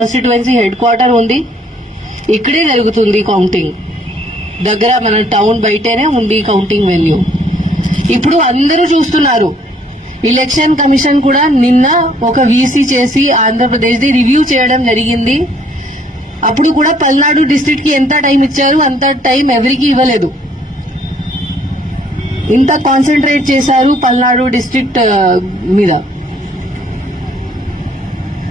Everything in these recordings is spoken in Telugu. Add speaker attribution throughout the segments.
Speaker 1: కాన్స్టిట్యువెన్సీ హెడ్ క్వార్టర్ ఉంది. ఇక్కడే జరుగుతుంది కౌంటింగ్ దగ్గర మన టౌన్ బయటనే ఉంది కౌంటింగ్ వెన్యూ ఇప్పుడు అందరూ చూస్తున్నారు. ఎలక్షన్ కమిషన్ కూడా నిన్న ఒక వీసీ చేసి ఆంధ్రప్రదేశ్ది రివ్యూ చేయడం జరిగింది. అప్పుడు కూడా పల్నాడు డిస్ట్రిక్ట్ ఎంత టైం ఇచ్చారు అంత టైం ఎవరికి ఇవ్వలేదు. ఇంత కాన్సన్ట్రేట్ చేశారు పల్నాడు డిస్టిక్ మీద.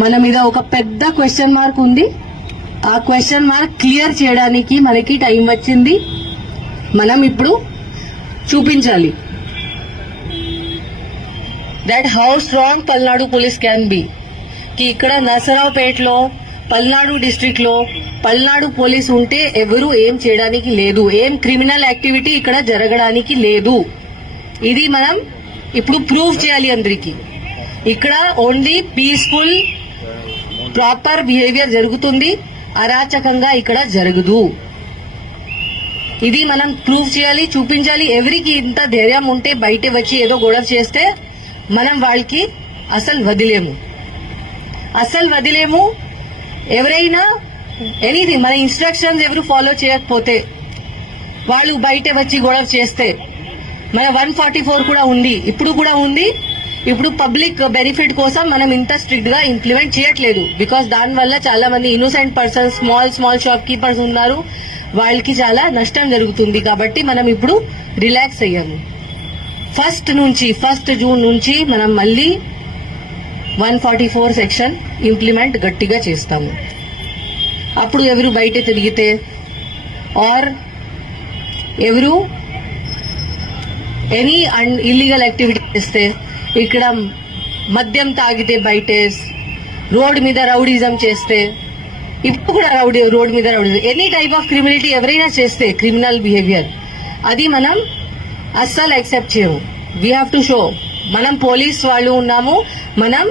Speaker 1: మన మీద ఒక పెద్ద క్వశ్చన్ మార్క్ ఉంది. ఆ క్వశ్చన్ మార్క్ క్లియర్ చేయడానికి మనకి టైం వచ్చింది. మనం ఇప్పుడు చూపించాలి. That how strong Palnadu police can be కి ఇక్కడ నరసరావుపేటలో పల్నాడు డిస్ట్రిక్ట్లో పల్నాడు పోలీస్ ఉంటే ఎవరు ఏం చేయడానికి లేదు. ఏం క్రిమినల్ యాక్టివిటీ ఇక్కడ జరగడానికి లేదు. ఇది మనం ఇప్పుడు ప్రూవ్ చేయాలి అందరికీ. ఇక్కడ ఓన్లీ పీస్ఫుల్ ప్రాపర్ బిహేవియర్ జరుగుతుంది అరాచకంగా ఇక్కడ జరగదు. ఇది మనం ప్రూవ్ చేయాలి చూపించాలి. ఎవరికి ఇంత ధైర్యం ఉంటే బయట వచ్చి ఏదో గొడవ చేస్తే మనం వాళ్ళకి అసలు వదిలేము. అసలు వదిలేము. ఎవరైనా ఎనీథింగ్ మన ఇన్స్ట్రక్షన్స్ ఎవరు ఫాలో చేయకపోతే వాళ్ళు బయట వచ్చి గొడవ చేస్తే మన వన్ ఫార్టీ ఫోర్ కూడా ఉంది ఇప్పుడు కూడా ఉంది. ఇప్పుడు పబ్లిక్ బెనిఫిట్ కోసం మనం ఇంత స్ట్రిక్ట్గా ఇంప్లిమెంట్ చేయట్లేదు. బికాస్ దాని వల్ల చాలా మంది innocent persons small small shopkeepers ఉన్నారు. వాళ్ళకి చాలా నష్టం జరుగుతుంది. కాబట్టి మనం ఇప్పుడు రిలాక్స్ అయ్యాము. ఫస్ట్ నుంచి ఫస్ట్ జూన్ నుంచి మనం మళ్ళీ one forty four section implement గట్టిగా చేస్తాము. అప్పుడు ఎవరు బయట తిరిగితే? ఆర్ ఎవరు ఎనీ అన్ ఇల్లీగల్ యాక్టివిటీ చేస్తే? ఇక్కడ మద్యం తాగితే బయటేస్ రోడ్డు మీద రౌడీజం చేస్తే ఇప్పుడు కూడా రౌడీ రోడ్ మీద rowdyism. Any type of criminality ఎవరైనా చేస్తే క్రిమినల్ బిహేవియర్ అది మనం అస్సలు యాక్సెప్ట్ చేయము. వీ హ్యావ్ టు షో మనం పోలీస్ వాళ్ళు ఉన్నాము మనం